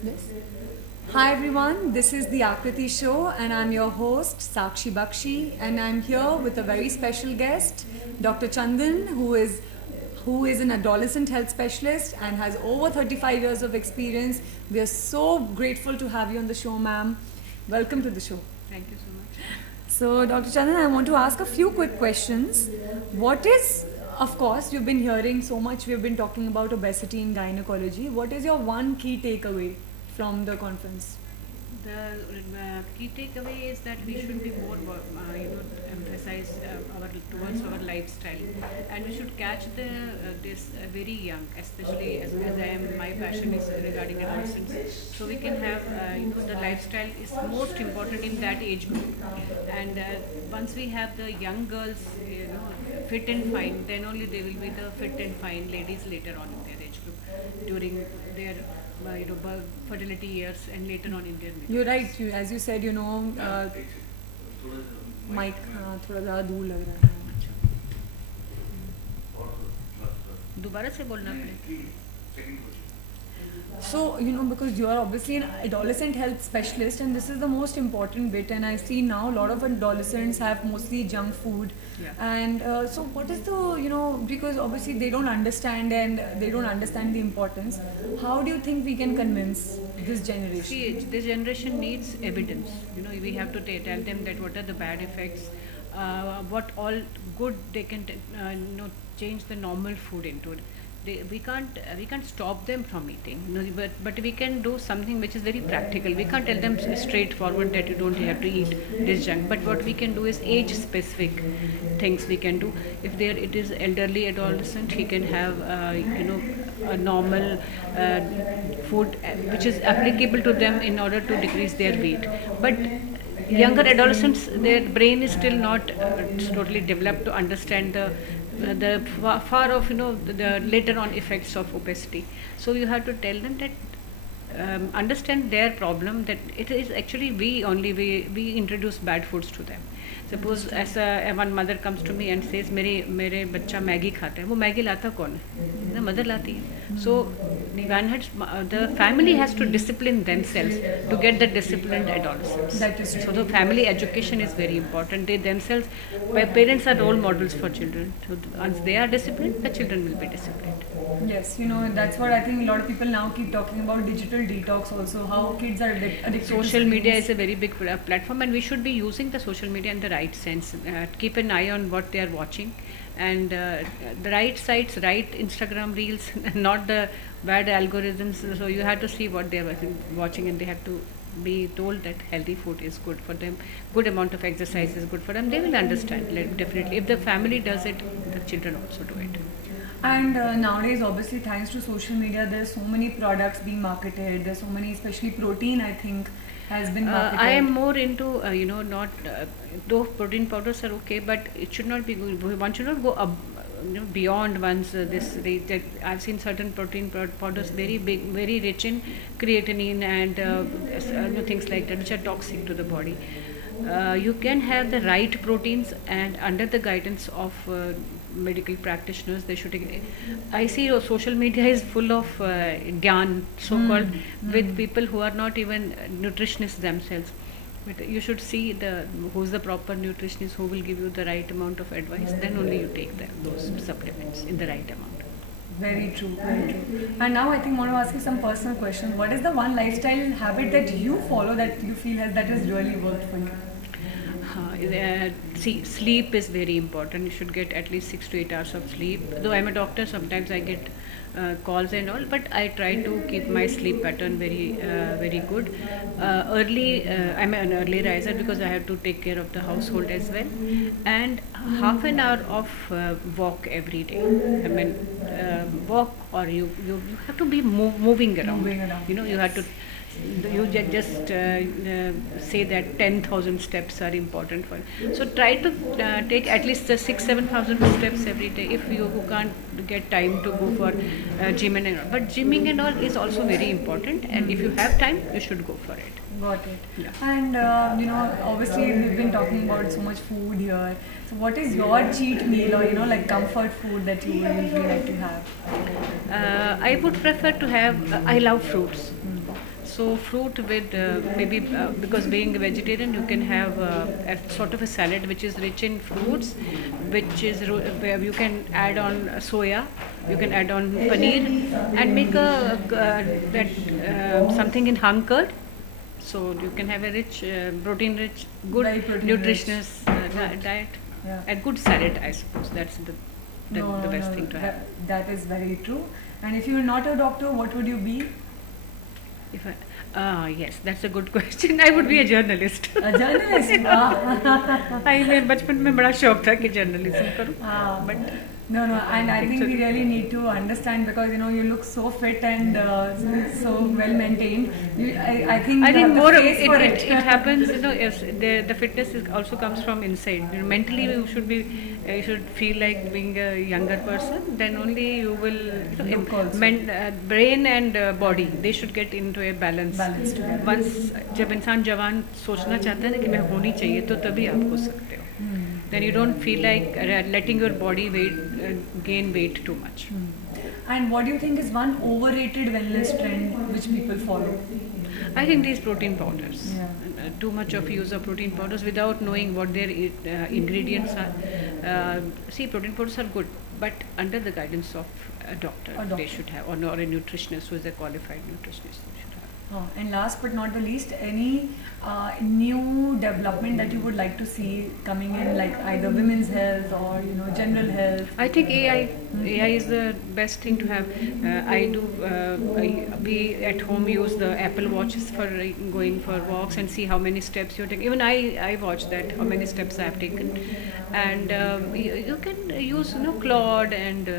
Yes. Hi everyone, this is the Akriti Show and I'm your host Sakshi Bakshi and I'm here with a very special guest, Dr. Chandan, who is an adolescent health specialist and has over 35 years of experience. We are so grateful to have you on the show, ma'am. Welcome to the show. Thank you so much. So, Dr. Chandan, I want to ask a few quick questions. What is, of course, you've been hearing so much, we've been talking about obesity in gynecology. What is your one key takeaway from the conference? The key takeaway is that we should be more, emphasize our towards our lifestyle, and we should catch this very young, especially as I am. My passion is regarding adolescents, so we can have the lifestyle is most important in that age group, and once we have the young girls, fit and fine, then only they will be the fit and fine ladies later on in their age group during their fertility years and later on in their middle. You're right. As you said, mic थोड़ा ज़्यादा दूर लग रहा है. दोबारा से बोलना पड़ेगा. So, because you are obviously an adolescent health specialist, and this is the most important bit. And I see now a lot of adolescents have mostly junk food. Yeah. And so, what is the, because obviously they don't understand and they don't understand the importance. How do you think we can convince this generation? See, this generation needs evidence. We have to tell them that what are the bad effects, what all good they can, change the normal food into. We can't stop them from eating, but we can do something which is very practical. We can't tell them straightforward that you don't have to eat this junk, but what we can do is age specific things we can do. If it is elderly adolescent, he can have a normal food which is applicable to them in order to decrease their weight. But younger adolescents, their brain is still not totally developed to understand the far of the later on effects of obesity. So you have to tell them that understand their problem, that it is actually we introduce bad foods to them. Suppose as one mother comes to me and says मेरे बच्चा Maggi खाता है, वो Maggi लाता कौन है? The mother लाती है. So the family has to discipline themselves to get the disciplined adolescents. That is true. So the family education is very important. They themselves, parents are role models for children. So once they are disciplined, the children will be disciplined. Yes, that's what I think a lot of people now keep talking about, digital detox also, how kids are addicted Social to media screens. is a very big platform, and we should be using the social media in the right sense. Keep an eye on what they are watching, and the right sites, right Instagram reels, not the bad algorithms. So you have to see what they are watching, and they have to be told that healthy food is good for them, good amount of exercise is good for them. They will understand, definitely. If the family does it, the children also do it. And nowadays, obviously, thanks to social media, there's so many products being marketed. There's so many, especially protein, I think, has been marketed. I am more into, not, though protein powders are okay, but it should not be, one should not go up, beyond one's I've seen certain protein powders very big, very rich in creatinine and things like that, which are toxic to the body. You can have the right proteins, and under the guidance of medical practitioners, they should. I see social media is full of gyan, so-called, with people who are not even nutritionists themselves. But you should see who's the proper nutritionist, who will give you the right amount of advice. Then only you take those supplements in the right amount. Very true, very true. And now I think I want to ask you some personal questions. What is the one lifestyle habit that you follow that you feel that has really worked for you? See, sleep is very important. You should get at least 6 to 8 hours of sleep. Though I'm a doctor, sometimes I get calls and all, but I try to keep my sleep pattern very good. I'm an early riser because I have to take care of the household as well, and half an hour of walk every day. I mean, walk, or you have to be moving around. You have to. You just say that 10,000 steps are important for you. So try to take at least 6,000-7,000 steps every day if you can't get time to go for gym and all. But gymming and all is also very important, and if you have time, you should go for it. Got it. Yeah. And obviously we've been talking about so much food here. So what is your cheat meal, or like comfort food that you would usually like to have? I would prefer to have. I love fruits. So fruit with maybe because being a vegetarian, you can have a sort of a salad which is rich in fruits, which is where you can add on soya, you can add on paneer, and make a that something in hung curd. So you can have a rich, protein-rich, good Very protein nutritious Good. diet, Yeah. a good salad, I suppose. That's the best thing to have. That is very true. And if you were not a doctor, what would you be? If yes, that's a good question. I would be a journalist. A journalist. मैं बचपन में बड़ा शौक था कि journalism करूं, Ah. but No, and I think think so. we really need to understand because you look so fit and so well maintained. I think I think the more face for it happens. If the fitness also comes from inside. Mentally, you should feel like being a younger person. Then only you will, Look also. brain and body, they should get into a balance. Balance together. Once जब इंसान जवान सोचना चाहता है ना कि मैं होनी चाहिए, तो तभी आप हो सकते हो. Then you don't feel like letting your body gain weight too much. And what do you think is one overrated wellness trend which people follow? I think these protein powders. Yeah. Too much of use of protein powders without knowing what their ingredients are. See, protein powders are good, but under the guidance of a doctor, A doctor. they should have, or a nutritionist who is a qualified nutritionist. They should have. And last but not the least, any new development that you would like to see coming in, like either women's health or general health? I think AI is the best thing to have. We at home use the Apple watches for going for walks and see how many steps you're taking. Even I watch that, how many steps I have taken. And you can use Claude and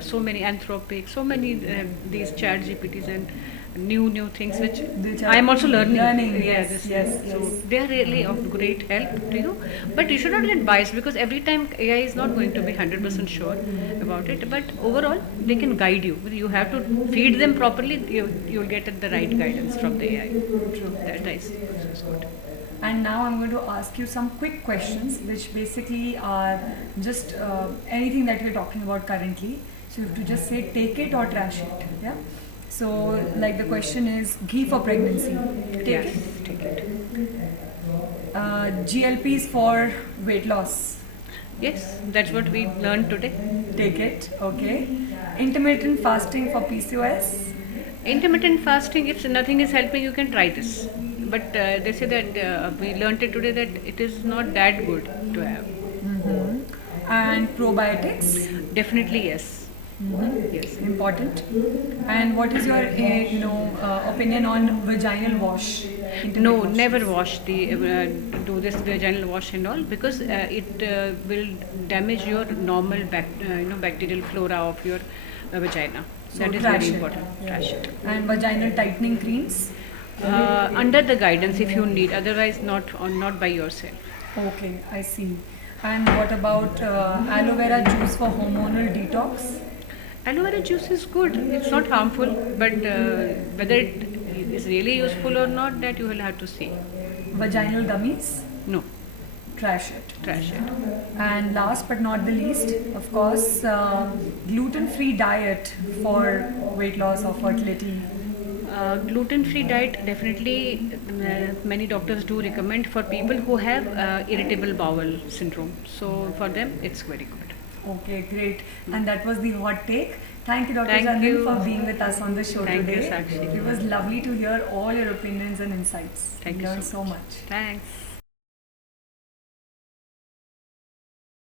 so many Anthropic, so many these chat GPTs and new things which I am also learning. Yes. So they are really of great help to you, but you should not get biased because every time AI is not going to be 100% sure about it, but overall they can guide you. You have to feed them properly, you'll get the right guidance from the AI. True. That is good. And now I'm going to ask you some quick questions which basically are just anything that we're talking about currently. So you have to just say take it or trash it. Yeah. So like the question is ghee for pregnancy. Take it. GLPs for weight loss. Yes, that's what we learned today. Take it. Okay. Intermittent fasting for PCOS. Intermittent fasting, if nothing is helping, you can try this. But they say that we learned it today that it is not that good to have. And probiotics. Definitely yes. Yes. Important. And what is your opinion on vaginal wash? No, never wash do this vaginal wash and all because it will damage your normal bacterial flora of your vagina. So that is trash very it. important. Yeah. Trash it. And vaginal tightening creams. Under the guidance if you need, otherwise not by yourself. Okay, I see. And what about aloe vera juice for hormonal detox? Aloe vera juice is good. It's not harmful, but whether it is really useful or not, that you will have to see. Vaginal gummies? No, Trash it. trash it. And last but not the least, of course, gluten-free diet for weight loss or fertility. Gluten-free diet definitely many doctors do recommend for people who have irritable bowel syndrome. So for them, it's very good. Okay, great. And that was the hot take. Thank you, Dr. Thank Chandan, you. for being with us on the show Thank you, today. Sakshi. It was lovely to hear all your opinions and insights. Thank you Learned so so much. Thanks.